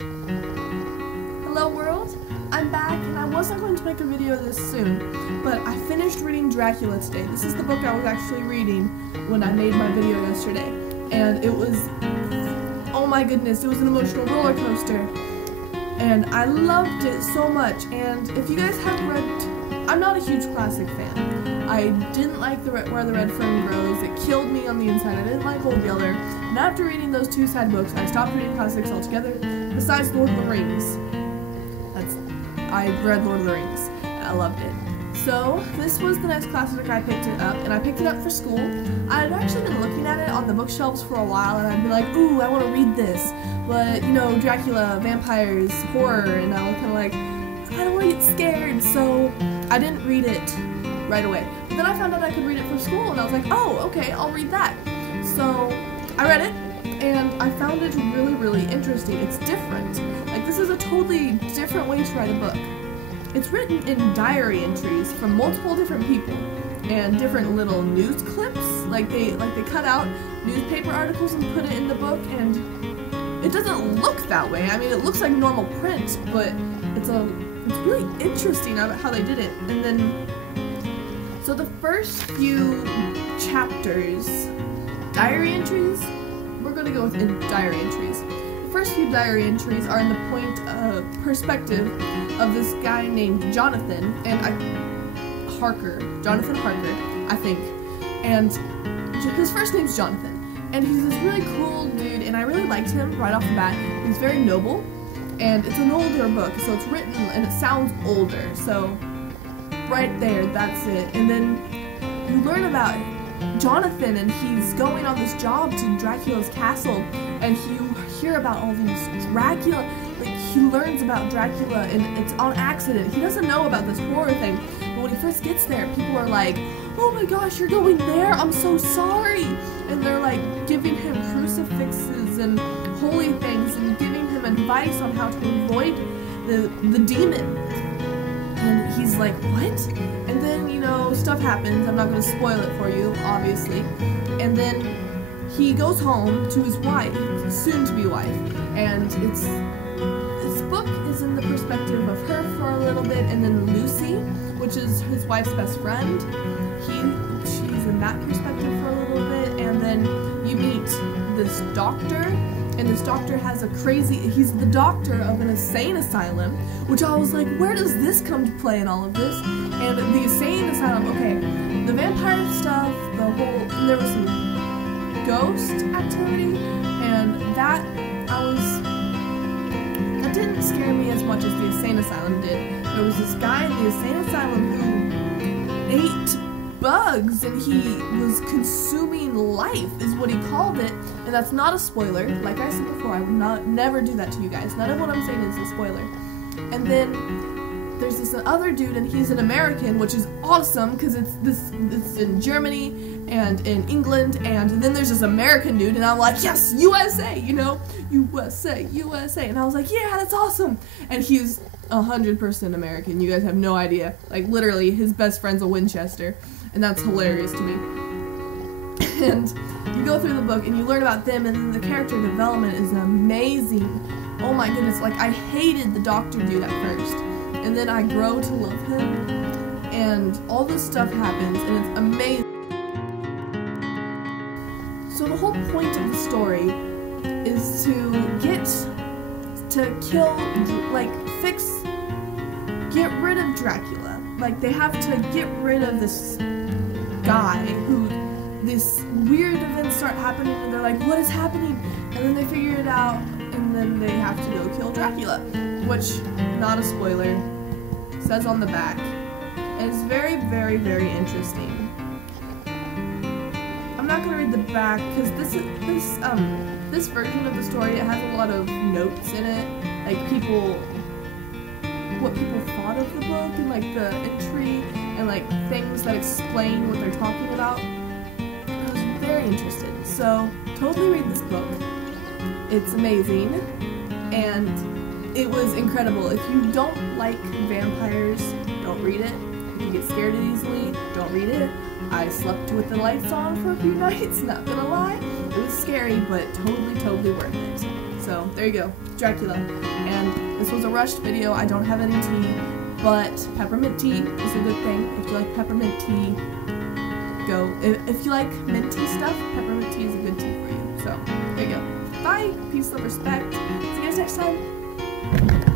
Hello world, I'm back and I wasn't going to make a video this soon, but I finished reading Dracula today. This is the book I was actually reading when I made my video yesterday, and it was, oh my goodness, it was an emotional roller coaster, and I loved it so much. And if you guys haven't read, I'm not a huge classic fan. I didn't like Where the Red Fern Grows. It killed me on the inside. I didn't like Old Yeller. And after reading those two sad books, I stopped reading classics altogether, besides Lord of the Rings. I read Lord of the Rings, and I loved it. So, this was the next classic I picked it up, and I picked it up for school. I had actually been looking at it on the bookshelves for a while, and I'd be like, ooh, I want to read this. But, you know, Dracula, vampires, horror, and I was kind of like, I don't want to get scared, so I didn't read it right away. But then I found out I could read it for school, and I was like, oh, okay, I'll read that. So, I read it, and I found it really, really interesting. It's different. Like, this is a totally different way to write a book. It's written in diary entries from multiple different people and different little news clips. Like they cut out newspaper articles and put it in the book, and it doesn't look that way. I mean, it looks like normal print, but it's really interesting how they did it. And then, so the first few chapters, diary entries, we're going to go with diary entries. The first few diary entries are in the point of perspective of this guy named Jonathan Jonathan Harker, I think, and his first name's Jonathan, and he's this really cool dude, and I really liked him right off the bat. He's very noble, and it's an older book, so it's written, and it sounds older, so right there, that's it. And then you learn about Jonathan, and he's going on this job to Dracula's castle, and you hear about all these Dracula, like he learns about Dracula, and it's on accident. He doesn't know about this horror thing, but when he first gets there, people are like, oh my gosh, you're going there? I'm so sorry. And they're like giving him crucifixes and holy things and giving him advice on how to avoid the demon. And he's like, what? And then, you know, stuff happens. I'm not going to spoil it for you, obviously. And then he goes home to his wife, soon-to-be wife, and this book is in the perspective of her for a little bit, and then Lucy, which is his wife's best friend, she's in that perspective for a little bit, and then you meet this doctor, and this doctor has he's the doctor of an insane asylum, which I was like, where does this come to play in all of this? And the insane asylum, okay, the vampire stuff, and there was some ghost activity, and that didn't scare me as much as the insane asylum did. There was this guy in the insane asylum who ate bugs, and he was consuming life, is what he called it, and that's not a spoiler. Like I said before, I would never do that to you guys. None of what I'm saying is a spoiler. And then there's this other dude, and he's an American, which is awesome because it's in Germany and in England, and then there's this American dude, and I'm like, yes, USA, you know, USA, USA, and I was like, yeah, that's awesome. And he's 100% American. You guys have no idea. Like, literally, his best friend's a Winchester, and that's hilarious to me. And you go through the book, and you learn about them, and then the character development is amazing. Oh my goodness, like, I hated the doctor dude at first, and then I grow to love him, and all this stuff happens, and it's amazing. So the whole point of the story is to get rid of Dracula. Like, they have to get rid of this guy this weird events start happening, and they're like, what is happening? And then they figure it out, and then they have to go kill Dracula, which, not a spoiler, says on the back. And it's very, very, very interesting. I'm not gonna read the back because this version of the story, it has a lot of notes in it, like what people thought of the book, and like the entry, and like things that explain what they're talking about. I was very interested, so totally read this book. It's amazing, and it was incredible. If you don't like vampires, don't read it. If you get scared easily, don't read it. I slept with the lights on for a few nights, not gonna lie. It was scary, but totally, totally worth it. So So there you go, Dracula. And this was a rushed video. I don't have any tea, but peppermint tea is a good thing. If you like peppermint tea, go. If you like mint tea stuff, peppermint tea is a good tea for you. So there you go. Bye. Peace, love, respect. See you guys next time.